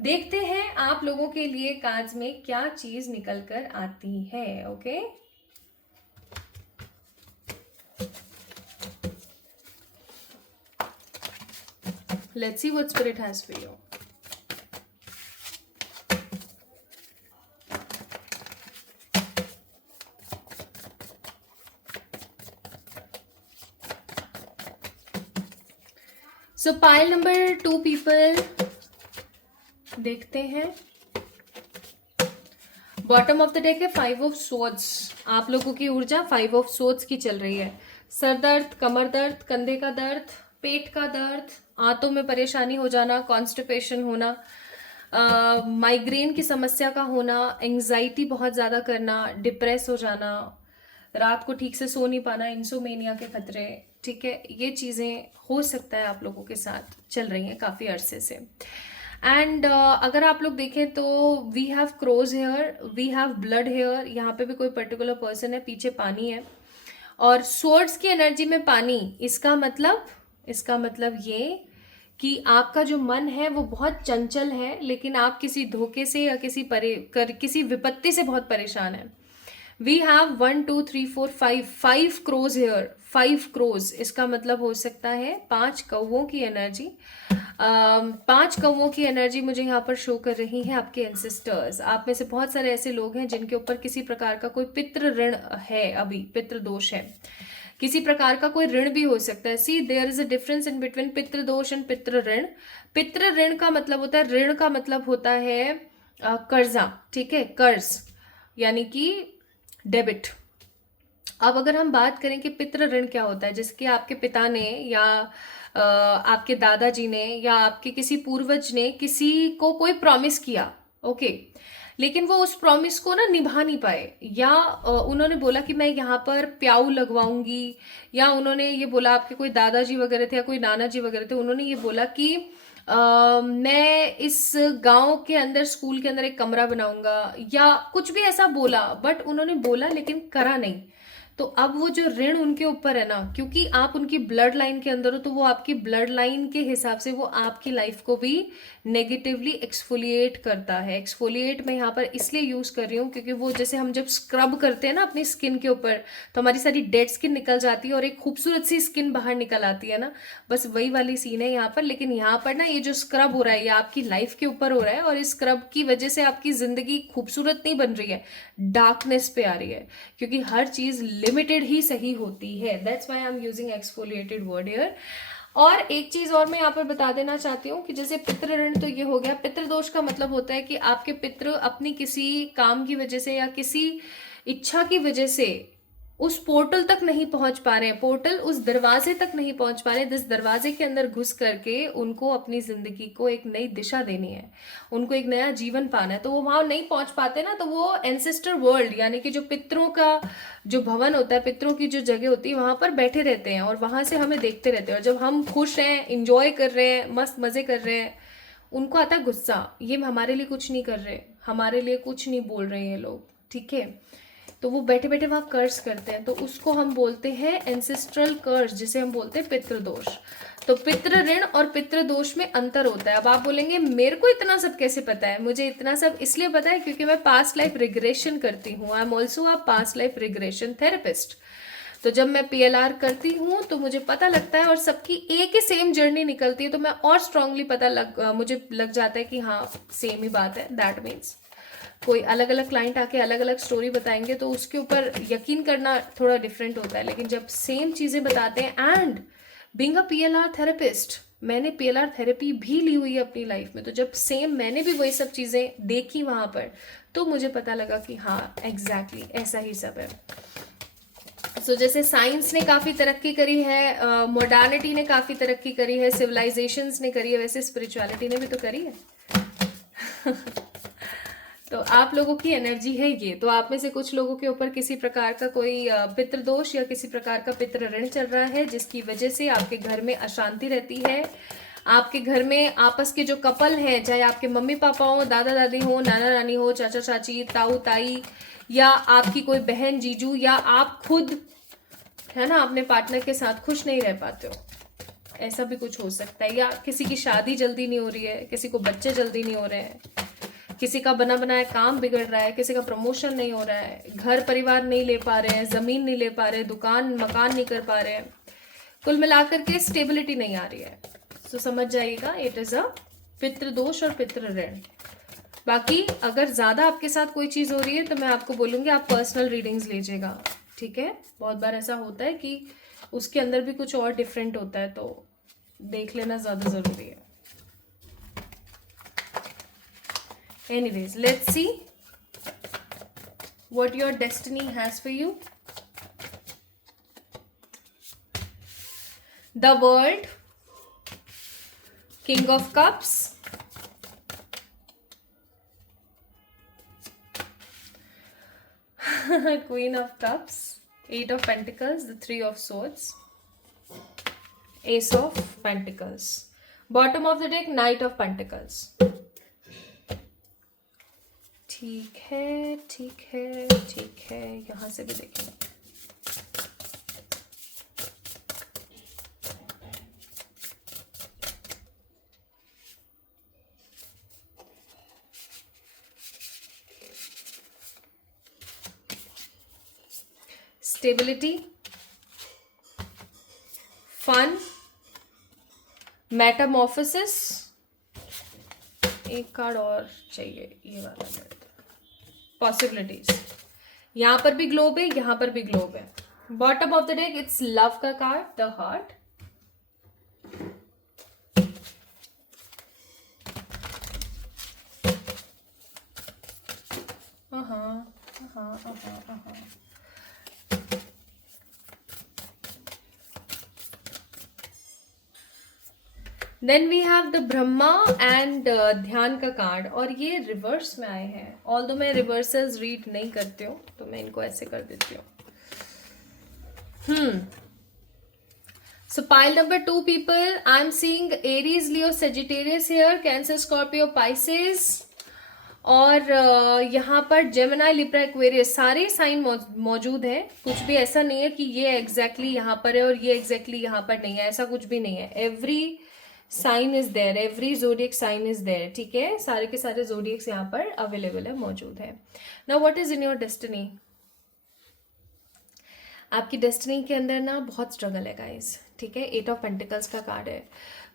देखते हैं आप लोगों के लिए कार्ड्स में क्या चीज निकल कर आती है। Okay, let's see what spirit has for you. So pile number 2 people, देखते हैं। बॉटम ऑफ द डेक है 5 ऑफ स्वॉर्ड्स। आप लोगों की ऊर्जा 5 ऑफ स्वॉर्ड्स की चल रही है। सर दर्द, कमर दर्द, कंधे का दर्द, पेट का दर्द, आंतों में परेशानी हो जाना, कॉन्स्टिपेशन होना, माइग्रेन की समस्या का होना, एंग्जाइटी बहुत ज़्यादा करना, डिप्रेस हो जाना, रात को ठीक से सो नहीं पाना, इंसोमेनिया के खतरे। ठीक है, ये चीज़ें हो सकता है आप लोगों के साथ चल रही हैं काफ़ी अरसे से। एंड अगर आप लोग देखें तो we have crows here, we have blood here. यहाँ पे भी कोई पर्टिकुलर पर्सन है, पीछे पानी है और स्वॉर्ड्स की एनर्जी में पानी। इसका मतलब ये कि आपका जो मन है वो बहुत चंचल है, लेकिन आप किसी धोखे से या किसी विपत्ति से बहुत परेशान है। We have 1 2 3 4 5 crows here, 5 crows. इसका मतलब हो सकता है 5 कौवों की एनर्जी। 5 कौवों की एनर्जी मुझे यहाँ पर शो कर रही है आपके एंसेस्टर्स। आप में से बहुत सारे ऐसे लोग हैं जिनके ऊपर किसी प्रकार का कोई पितृ ऋण है, अभी पितृ दोष है, किसी प्रकार का कोई ऋण भी हो सकता है। See there is a difference in between pitru dosh and पितृ ऋण। पितृ ऋण का मतलब होता है, ऋण का मतलब होता है कर्जा। ठीक है, कर्ज यानी कि डेबिट। अब अगर हम बात करें कि पितृ ऋण क्या होता है, जिसके आपके पिता ने या आपके दादाजी ने या आपके किसी पूर्वज ने किसी को कोई प्रॉमिस किया, ओके, लेकिन वो उस प्रॉमिस को ना निभा नहीं पाए, या उन्होंने बोला कि मैं यहाँ पर प्याऊ लगवाऊंगी, या उन्होंने ये बोला, आपके कोई दादाजी वगैरह थे या कोई नाना जी वगैरह थे, उन्होंने ये बोला कि मैं इस गांव के अंदर स्कूल के अंदर एक कमरा बनाऊंगा, या कुछ भी ऐसा बोला, बट उन्होंने बोला लेकिन करा नहीं। तो अब वो जो ऋण उनके ऊपर है ना, क्योंकि आप उनकी ब्लड लाइन के अंदर हो, तो वो आपकी ब्लड लाइन के हिसाब से वो आपकी लाइफ को भी नेगेटिवली एक्सफोलिएट करता है। एक्सफोलिएट मैं यहाँ पर इसलिए यूज कर रही हूँ क्योंकि वो जैसे हम जब स्क्रब करते हैं ना अपनी स्किन के ऊपर, तो हमारी सारी डेड स्किन निकल जाती है और एक खूबसूरत सी स्किन बाहर निकल आती है ना, बस वही वाली सीन है यहाँ पर। लेकिन यहाँ पर ना ये जो स्क्रब हो रहा है ये आपकी लाइफ के ऊपर हो रहा है, और इस स्क्रब की वजह से आपकी जिंदगी खूबसूरत नहीं बन रही है, डार्कनेस पे आ रही है, क्योंकि हर चीज लिमिटेड ही सही होती है। That's why I am using exfoliated word here. और एक चीज और मैं यहाँ पर बता देना चाहती हूँ कि जैसे पितृ ऋण तो ये हो गया। पितृ दोष का मतलब होता है कि आपके पितृ अपनी किसी काम की वजह से या किसी इच्छा की वजह से उस पोर्टल तक नहीं पहुंच पा रहे हैं, पोर्टल उस दरवाजे तक नहीं पहुंच पा रहे हैं, जिस दरवाजे के अंदर घुस करके उनको अपनी जिंदगी को एक नई दिशा देनी है, उनको एक नया जीवन पाना है, तो वो वहां नहीं पहुंच पाते ना, तो वो एंसेस्टर वर्ल्ड यानी कि जो पितरों का जो भवन होता है, पितरों की जो जगह होती है, वहां पर बैठे रहते हैं और वहां से हमें देखते रहते हैं। और जब हम खुश हैं, इंजॉय कर रहे हैं, मस्त मजे कर रहे हैं, उनको आता है गुस्सा, ये हमारे लिए कुछ नहीं कर रहे, हमारे लिए कुछ नहीं बोल रहे हैं ये लोग, ठीक है। तो वो बैठे बैठे वहाँ कर्स करते हैं, तो उसको हम बोलते हैं एंसेस्ट्रल कर्स, जिसे हम बोलते हैं पितृदोष। तो पितृ ऋण और पितृदोष में अंतर होता है। अब आप बोलेंगे मेरे को इतना सब कैसे पता है? मुझे इतना सब इसलिए पता है क्योंकि मैं पास्ट लाइफ रिग्रेशन करती हूँ। I am also a past life regression therapist. तो जब मैं PLR करती हूँ तो मुझे पता लगता है, और सबकी एक ही सेम जर्नी निकलती है, तो मैं और स्ट्रांगली मुझे लग जाता है कि हाँ सेम ही बात है। दैट मीन्स कोई अलग अलग क्लाइंट आके अलग अलग स्टोरी बताएंगे तो उसके ऊपर यकीन करना थोड़ा डिफरेंट होता है, लेकिन जब सेम चीज़ें बताते हैं, and being a PLR therapist, मैंने PLR थेरेपी भी ली हुई है अपनी लाइफ में, तो जब सेम मैंने भी वही सब चीज़ें देखी वहाँ पर, तो मुझे पता लगा कि हाँ एग्जैक्टली ऐसा ही सब है। सो जैसे साइंस ने काफ़ी तरक्की करी है, मॉडर्निटी ने काफ़ी तरक्की करी है, सिविलाइजेशंस ने करी है, वैसे स्पिरिचुअलिटी ने भी तो करी है। तो आप लोगों की एनर्जी है ये। तो आप में से कुछ लोगों के ऊपर किसी प्रकार का कोई पितृदोष या किसी प्रकार का पितृ ऋण चल रहा है, जिसकी वजह से आपके घर में अशांति रहती है। आपके घर में आपस के जो कपल हैं, चाहे आपके मम्मी पापा हो, दादा दादी हो, नाना नानी हो, चाचा चाची, ताऊ ताई, या आपकी कोई बहन जीजू, या आप खुद, है ना, अपने पार्टनर के साथ खुश नहीं रह पाते हो, ऐसा भी कुछ हो सकता है। या किसी की शादी जल्दी नहीं हो रही है, किसी को बच्चे जल्दी नहीं हो रहे हैं, किसी का बना बनाया काम बिगड़ रहा है, किसी का प्रमोशन नहीं हो रहा है, घर परिवार नहीं ले पा रहे हैं, जमीन नहीं ले पा रहे, दुकान मकान नहीं कर पा रहे हैं, कुल मिलाकर के स्टेबिलिटी नहीं आ रही है। तो समझ जाइएगा, इट इज अ पितृदोष और पितृ ऋण। बाकी अगर ज्यादा आपके साथ कोई चीज हो रही है तो मैं आपको बोलूंगी आप पर्सनल रीडिंग्स लीजिएगा, ठीक है। बहुत बार ऐसा होता है कि उसके अंदर भी कुछ और डिफरेंट होता है, तो देख लेना ज्यादा जरूरी है। Anyways, let's see what your destiny has for you. The World, King of Cups, Queen of Cups, Eight of Pentacles, the Three of Swords, Ace of Pentacles. Bottom of the deck, Knight of Pentacles. ठीक है ठीक है ठीक है, यहाँ से भी देखेंगे। स्टेबिलिटी, फन, मेटामॉर्फोसिस, एक कार्ड और चाहिए, ये वाला पॉसिबिलिटीज। यहां पर भी ग्लोब है, यहां पर भी ग्लोब है। Bottom of the deck it's love का card, the heart. Then we have the Brahma and dhyan का कार्ड, और ये रिवर्स में आए हैं। ऑल्दो मैं रिवर्सेस रीड नहीं करती हूँ, तो मैं इनको ऐसे कर देती हूँ। So pile number 2 people, I'm seeing Aries, Leo, Sagittarius here, Cancer, Scorpio, Pisces, और यहाँ पर जेमिनी, लिब्रा, एक्वेरियस, सारे साइन मौजूद हैं। कुछ भी ऐसा नहीं है कि ये एग्जैक्टली यहाँ पर है और ये एग्जैक्टली यहाँ पर नहीं है, ऐसा कुछ भी नहीं है। Every sign is there, every zodiac sign is there, ठीक है। सारे के सारे जोडियक्स यहाँ पर अवेलेबल है, मौजूद है। Now what is in your destiny? आपकी डेस्टिनी के अंदर ना बहुत स्ट्रगल है गाइस, ठीक है। 8 ऑफ पेंटिकल्स का कार्ड है।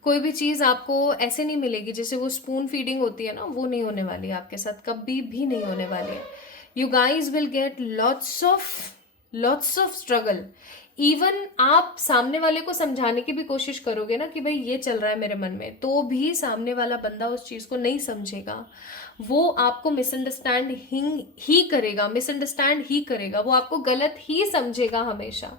कोई भी चीज़ आपको ऐसे नहीं मिलेगी जैसे वो स्पून फीडिंग होती है ना, वो नहीं होने वाली है आपके साथ, कभी भी नहीं होने वाली है। You guys will get lots of struggle. Even आप सामने वाले को समझाने की भी कोशिश करोगे ना कि भाई ये चल रहा है मेरे मन में, तो भी सामने वाला बंदा उस चीज़ को नहीं समझेगा। वो आपको मिसअंडरस्टैंड ही करेगा, वो आपको गलत ही समझेगा हमेशा।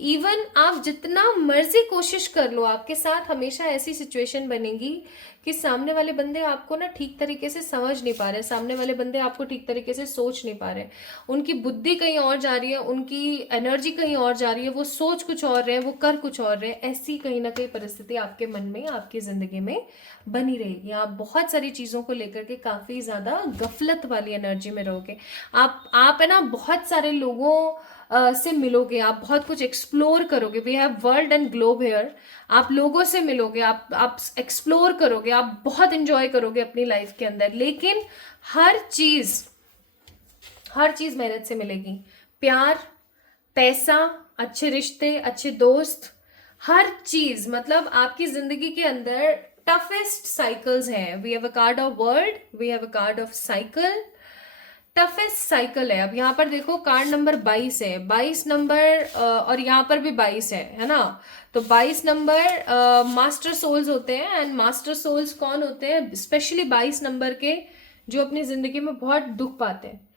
इवन आप जितना मर्जी कोशिश कर लो, आपके साथ हमेशा ऐसी सिचुएशन बनेगी कि सामने वाले बंदे आपको ना ठीक तरीके से समझ नहीं पा रहे, सामने वाले बंदे आपको ठीक तरीके से सोच नहीं पा रहे, उनकी बुद्धि कहीं और जा रही है, उनकी एनर्जी कहीं और जा रही है, वो सोच कुछ और रहे हैं, वो कर कुछ और रहे हैं। ऐसी कहीं ना कहीं परिस्थिति आपके मन में, आपकी जिंदगी में बनी रहेगी। आप बहुत सारी चीज़ों को लेकर के काफ़ी ज़्यादा गफलत वाली एनर्जी में रहोगे। आप है ना बहुत सारे लोगों से मिलोगे, आप बहुत कुछ एक्सप्लोर करोगे। We have world and globe here. आप लोगों से मिलोगे, आप एक्सप्लोर करोगे, आप बहुत इंजॉय करोगे अपनी लाइफ के अंदर। लेकिन हर चीज़ मेहनत से मिलेगी। प्यार, पैसा, अच्छे रिश्ते, अच्छे दोस्त, हर चीज़, मतलब आपकी ज़िंदगी के अंदर टफेस्ट साइकिल्स हैं। We have a card of world, we have a card of cycle. Toughest cycle है। अब यहाँ पर देखो कार्ड नंबर 22 है, 22 नंबर और यहाँ पर भी 22 है ना। तो 22 नंबर मास्टर सोल्स होते हैं। एंड मास्टर सोल्स कौन होते हैं? स्पेशली 22 नंबर के, जो अपनी जिंदगी में बहुत दुख पाते हैं।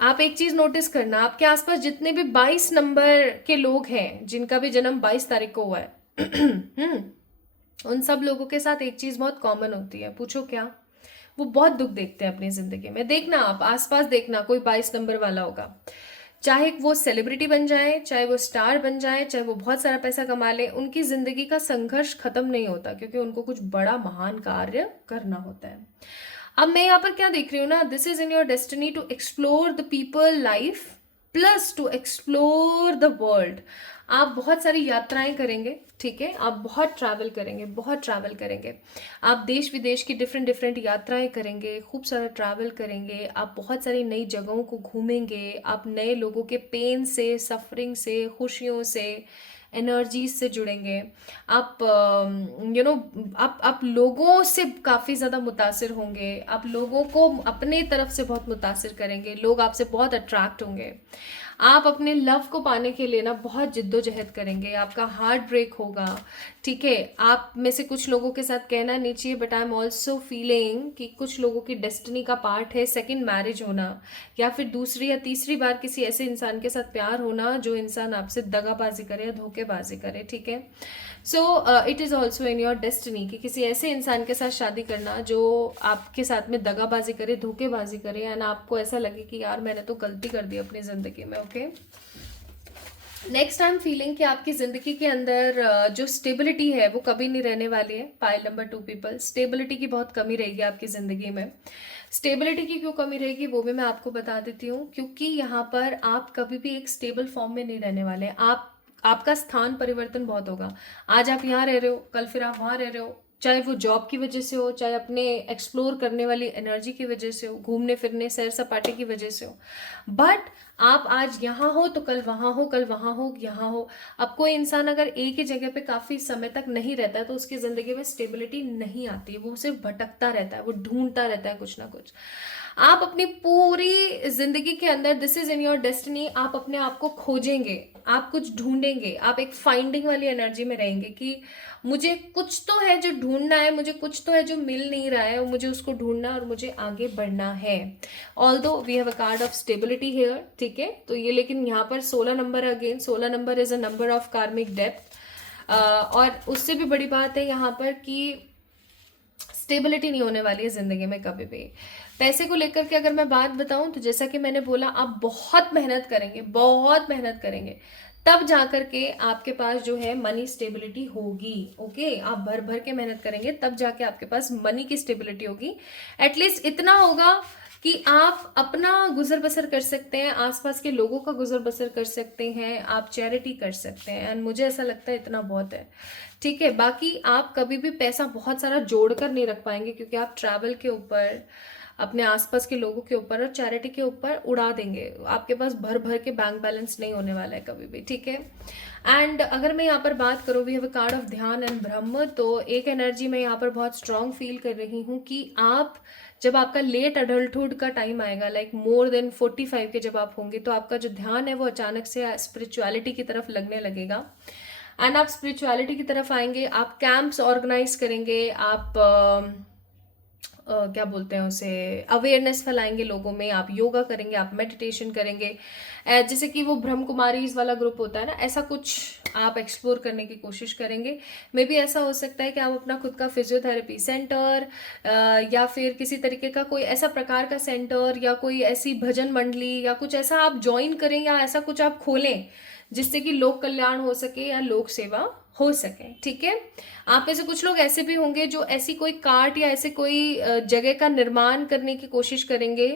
आप एक चीज नोटिस करना, आपके आसपास जितने भी 22 नंबर के लोग हैं, जिनका भी जन्म 22 तारीख को हुआ है उन सब लोगों के साथ एक चीज बहुत कॉमन होती है। पूछो क्या? वो बहुत दुख देखते हैं अपनी जिंदगी में। देखना, आप आसपास देखना, कोई 22 नंबर वाला होगा, चाहे वो सेलिब्रिटी बन जाए, चाहे वो स्टार बन जाए, चाहे वो बहुत सारा पैसा कमा ले, उनकी जिंदगी का संघर्ष खत्म नहीं होता, क्योंकि उनको कुछ बड़ा महान कार्य करना होता है। अब मैं यहाँ पर क्या देख रही हूँ ना, this is in your destiny to explore the people life plus to explore the world. आप बहुत सारी यात्राएं करेंगे, ठीक है, आप बहुत ट्रैवल करेंगे, आप देश विदेश की डिफरेंट यात्राएं करेंगे, खूब सारा ट्रैवल करेंगे, आप बहुत सारी नई जगहों को घूमेंगे, आप नए लोगों के पेन से, सफरिंग से, खुशियों से, एनर्जीज से जुड़ेंगे। आप आप लोगों से काफ़ी ज़्यादा मुतासिर होंगे, आप लोगों को अपने तरफ से बहुत मुतासिर करेंगे, लोग आपसे बहुत अट्रैक्ट होंगे। आप अपने लव को पाने के लिए ना बहुत जिद्दोजहद करेंगे, आपका हार्ट ब्रेक होगा, ठीक है। आप में से कुछ लोगों के साथ कहना नहीं चाहिए, but I am also feeling कि कुछ लोगों की डेस्टिनी का पार्ट है सेकंड मैरिज होना, या फिर दूसरी या तीसरी बार किसी ऐसे इंसान के साथ प्यार होना जो इंसान आपसे दगाबाजी करे या धोखेबाजी करे, ठीक है। So it is also in your destiny कि किसी ऐसे इंसान के साथ शादी करना जो आपके साथ में दगाबाजी करे, धोखेबाजी करे, एंड आपको ऐसा लगे कि यार मैंने तो गलती कर दी अपनी ज़िंदगी में। Okay, next I am feeling कि आपकी ज़िंदगी के अंदर जो स्टेबिलिटी है वो कभी नहीं रहने वाली है। पाइल नंबर 2 पीपल, स्टेबिलिटी की बहुत कमी रहेगी आपकी ज़िंदगी में। स्टेबिलिटी की क्यों कमी रहेगी वो भी मैं आपको बता देती हूँ, क्योंकि यहाँ पर आप कभी भी एक स्टेबल फॉर्म में नहीं रहने वाले। आपका स्थान परिवर्तन बहुत होगा। आज आप यहाँ रह रहे हो, कल फिर आप वहाँ रह रहे हो, चाहे वो जॉब की वजह से हो, चाहे अपने एक्सप्लोर करने वाली एनर्जी की वजह से हो, घूमने फिरने सैर सपाटे की वजह से हो। बट आप आज यहाँ हो तो कल वहाँ हो, कल वहाँ हो, यहाँ हो। अब कोई इंसान अगर एक ही जगह पे काफ़ी समय तक नहीं रहता है तो उसकी ज़िंदगी में स्टेबिलिटी नहीं आती है, वो सिर्फ भटकता रहता है, वो ढूंढता रहता है कुछ ना कुछ। आप अपनी पूरी जिंदगी के अंदर, this is in your destiny, आप अपने आप को खोजेंगे, आप कुछ ढूंढेंगे, आप एक फाइंडिंग वाली एनर्जी में रहेंगे कि मुझे कुछ तो है जो ढूंढना है, मुझे कुछ तो है जो मिल नहीं रहा है और मुझे उसको ढूंढना और मुझे आगे बढ़ना है। Although we have a card of stability here, ठीक है। तो ये, लेकिन यहाँ पर 16 number, again 16 number is a number of karmic depth. और उससे भी बड़ी बात है यहाँ पर कि स्टेबिलिटी नहीं होने वाली है ज़िंदगी में कभी भी। पैसे को लेकर के अगर मैं बात बताऊं तो जैसा कि मैंने बोला, आप बहुत मेहनत करेंगे, तब जाकर के आपके पास जो है मनी स्टेबिलिटी होगी। ओके, आप भर भर के मेहनत करेंगे तब जाके आपके पास मनी की स्टेबिलिटी होगी। एटलीस्ट इतना होगा कि आप अपना गुजर बसर कर सकते हैं, आसपास के लोगों का गुजर बसर कर सकते हैं, आप चैरिटी कर सकते हैं। एंड मुझे ऐसा लगता है इतना बहुत है, ठीक है। बाकी आप कभी भी पैसा बहुत सारा जोड़ कर नहीं रख पाएंगे, क्योंकि आप ट्रैवल के ऊपर, अपने आसपास के लोगों के ऊपर और चैरिटी के ऊपर उड़ा देंगे। आपके पास भर भर के बैंक बैलेंस नहीं होने वाला है कभी भी, ठीक है। एंड अगर मैं यहाँ पर बात करूँ, we have a card of Dhyan and Brahma, तो एक एनर्जी मैं यहाँ पर बहुत स्ट्रांग फील कर रही हूँ कि आप जब आपका लेट अडल्टहुड का टाइम आएगा, लाइक मोर देन 45 के जब आप होंगे, तो आपका जो ध्यान है वो अचानक से स्पिरिचुअलिटी की तरफ लगने लगेगा। एंड आप स्पिरिचुअलिटी की तरफ आएंगे, आप कैंप्स ऑर्गेनाइज करेंगे, आप क्या बोलते हैं उसे, अवेयरनेस फैलाएंगे लोगों में, आप योगा करेंगे, आप मेडिटेशन करेंगे, जैसे कि वो ब्रह्म कुमारीज वाला ग्रुप होता है ना, ऐसा कुछ आप एक्सप्लोर करने की कोशिश करेंगे। मे बी ऐसा हो सकता है कि आप अपना खुद का फिजियोथेरेपी सेंटर या फिर किसी तरीके का कोई ऐसा प्रकार का सेंटर या कोई ऐसी भजन मंडली या कुछ ऐसा आप ज्वाइन करें या ऐसा कुछ आप खोलें जिससे कि लोक कल्याण हो सके या लोक सेवा हो सके, ठीक है। आप में से कुछ लोग ऐसे भी होंगे जो ऐसी कोई कार्ट या ऐसे कोई जगह का निर्माण करने की कोशिश करेंगे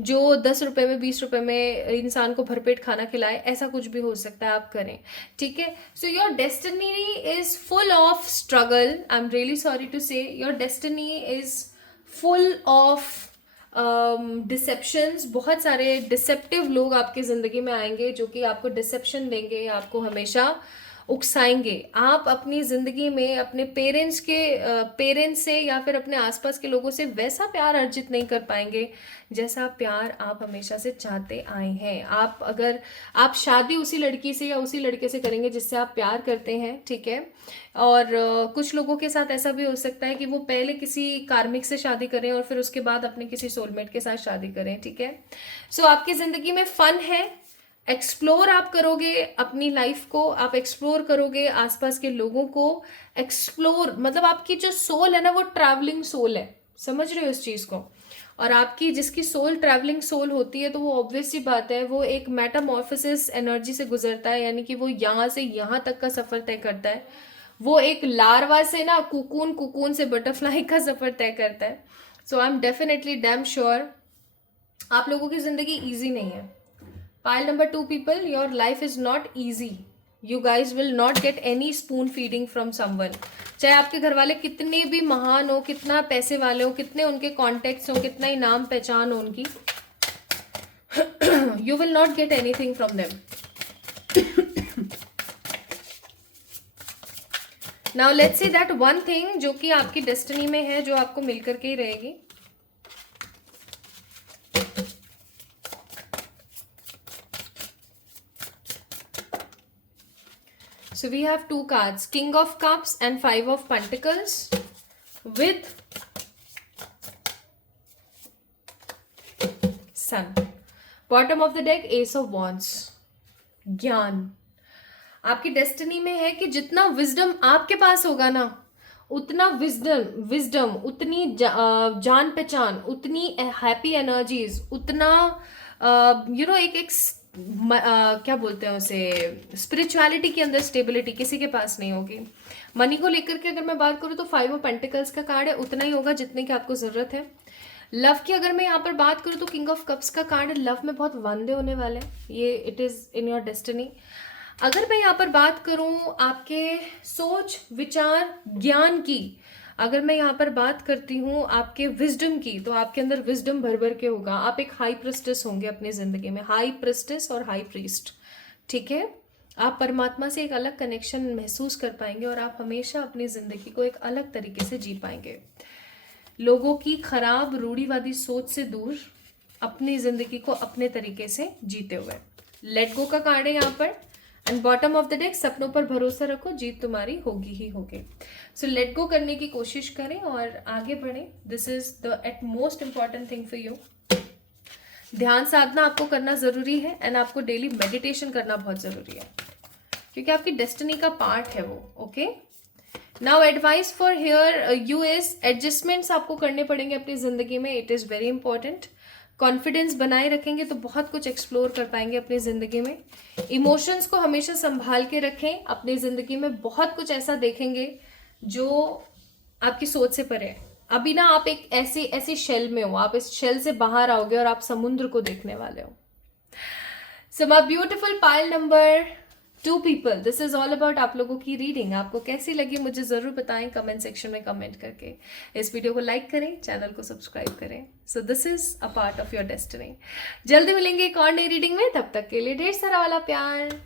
जो 10 रुपए में 20 रुपए में इंसान को भरपेट खाना खिलाए, ऐसा कुछ भी हो सकता है, आप करें, ठीक है। So your destiny is full of struggle, I am really sorry to say, your destiny is full of deceptions. बहुत सारे डिसेप्टिव लोग आपकी ज़िंदगी में आएंगे जो कि आपको डिसेप्शन देंगे, आपको हमेशा उकसाएंगे। आप अपनी ज़िंदगी में अपने पेरेंट्स से या फिर अपने आसपास के लोगों से वैसा प्यार अर्जित नहीं कर पाएंगे जैसा प्यार आप हमेशा से चाहते आए हैं। अगर आप शादी उसी लड़की से या उसी लड़के से करेंगे जिससे आप प्यार करते हैं, ठीक है। और कुछ लोगों के साथ ऐसा भी हो सकता है कि वो पहले किसी कार्मिक से शादी करें और फिर उसके बाद अपने किसी सोलमेट के साथ शादी करें, ठीक है। सो आपकी ज़िंदगी में फ़न है, एक्सप्लोर आप करोगे अपनी लाइफ को, आप एक्सप्लोर करोगे आसपास के लोगों को, एक्सप्लोर मतलब आपकी जो सोल है ना वो ट्रैवलिंग सोल है, समझ रहे हो इस चीज़ को। और आपकी जिसकी सोल ट्रैवलिंग सोल होती है तो वो ऑब्वियस सी बात है, वो एक मेटामॉर्फोसिस एनर्जी से गुजरता है, यानी कि वो यहाँ से यहाँ तक का सफ़र तय करता है। वो एक लार्वा से ना कुकून, कुकून से बटरफ्लाई का सफ़र तय करता है। So I am definitely damn sure आप लोगों की ज़िंदगी ईजी नहीं है। Pile number 2 people, your life is not easy. You guys will not get any spoon feeding from someone. चाहे आपके घर वाले कितने भी महान हो, कितना पैसे वाले हो, कितने उनके कॉन्टेक्ट्स हो, कितना ही नाम पहचान हो उनकी, you will not get anything from them. Now let's say that one thing जो कि आपकी डेस्टिनी में है, जो आपको मिलकर के ही रहेगी। So we have two cards, King of Cups and Five of Pentacles with Sun. Bottom of the deck, Ace of Wands. ज्ञान आपकी डेस्टिनी में है कि जितना विजडम आपके पास होगा ना, उतना विजडम उतनी जान पहचान, उतनी हैप्पी एनर्जीज, उतना एक क्या बोलते हैं उसे, स्पिरिचुअलिटी के अंदर स्टेबिलिटी किसी के पास नहीं होगी। मनी को लेकर के अगर मैं बात करूँ तो 5 ऑफ पेंटिकल्स का कार्ड है, उतना ही होगा जितने की आपको ज़रूरत है। लव की अगर मैं यहाँ पर बात करूँ तो किंग ऑफ कप्स का कार्ड है, लव में बहुत वांदे होने वाले हैं, ये it is in your destiny. अगर मैं यहाँ पर बात करूँ आपके सोच विचार ज्ञान की, अगर मैं यहाँ पर बात करती हूँ आपके विजडम की, तो आपके अंदर विजडम भर भर के होगा। आप एक हाई प्रिस्टेस होंगे अपनी ज़िंदगी में, हाई प्रिस्टेस और हाई प्रीस्ट, ठीक है। आप परमात्मा से एक अलग कनेक्शन महसूस कर पाएंगे और आप हमेशा अपनी ज़िंदगी को एक अलग तरीके से जी पाएंगे, लोगों की खराब रूढ़िवादी सोच से दूर, अपनी ज़िंदगी को अपने तरीके से जीते हुए। लेट गो का कार्ड है यहाँ पर। And bottom of the deck, सपनों पर भरोसा रखो, जीत तुम्हारी होगी ही होगी। सो लेट गो करने की कोशिश करें और आगे बढ़ें। This is the at most important thing for you. ध्यान साधना आपको करना ज़रूरी है एंड आपको डेली मेडिटेशन करना बहुत ज़रूरी है, क्योंकि आपकी डेस्टिनी का पार्ट है वो, okay. Now advice for here you is, adjustments आपको करने पड़ेंगे अपनी ज़िंदगी में, it is very important. Confidence बनाए रखेंगे तो बहुत कुछ एक्सप्लोर कर पाएंगे अपनी ज़िंदगी में। इमोशंस को हमेशा संभाल के रखें, अपनी ज़िंदगी में बहुत कुछ ऐसा देखेंगे जो आपकी सोच से परे है। अभी ना आप एक ऐसी शेल में हो, आप इस शेल से बाहर आओगे और आप समुद्र को देखने वाले हो। So my beautiful pile number 2 people, this is all about आप लोगों की रीडिंग। आपको कैसी लगी मुझे ज़रूर बताएं कमेंट सेक्शन में कमेंट करके। इस वीडियो को लाइक करें, चैनल को सब्सक्राइब करें। सो this is a part of your destiny. जल्दी मिलेंगे एक और नई रीडिंग में, तब तक के लिए ढेर सारा वाला प्यार।